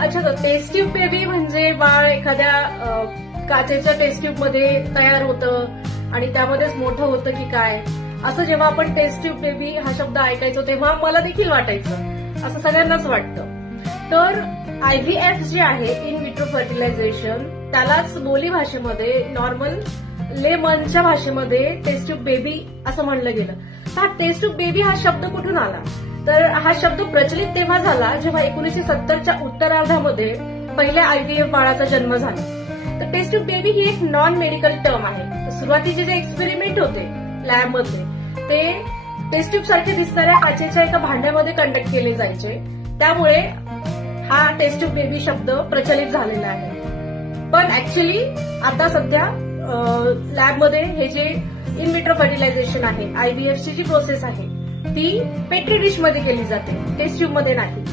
अच्छा, तर taste tube baby म्हणजे बाळ एखाद्या काचेच्या टेस्ट ट्यूब मध्ये तयार होतं आणि त्यामध्येच मोठं होतं की काय, असं जेव्हा आपण टेस्ट ट्यूब बेबी हा शब्द ऐकायचो तेव्हा मला देखील वाटायचं, असं सगळ्यांनाच वाटतं. तर IVF जे आहे, इन विट्रो फर्टिलायझेशन, त्यालाच बोली भाषेमध्ये, नॉर्मल लेमनच्या भाषेमध्ये टेस्ट ट्यूब बेबी असं म्हणलं गेलं. हा टेस्ट ट्यूब बेबी हा शब्द कुठून आला? तर हा शब्द प्रचलित तेव्हा झाला जेव्हा 1970च्या उत्तरार्धामध्ये पहिल्या IVF बाळाचा जन्म झाला. तर टेस्ट ट्यूब बेबी ही एक नॉन मेडिकल टर्म आहे. सुरुवातीचे जे एक्सपेरिमेंट होते लॅबमध्ये ते टेस्ट ट्यूब सारखे दिसणाऱ्या काचेच्या एका भांड्यामध्ये कंडक्ट केले जायचे, त्यामुळे हा टेस्ट ट्यूब बेबी शब्द प्रचलित झालेला आहे. पण ऍक्च्युली आता सध्या लॅबमध्ये हे जे इन विट्रो फर्टिलायझेशन आहे, IVFची जी प्रोसेस आहे ती पेट्री डिश मध्ये केली जाते, टेस्ट ट्यूब मध्ये नाही.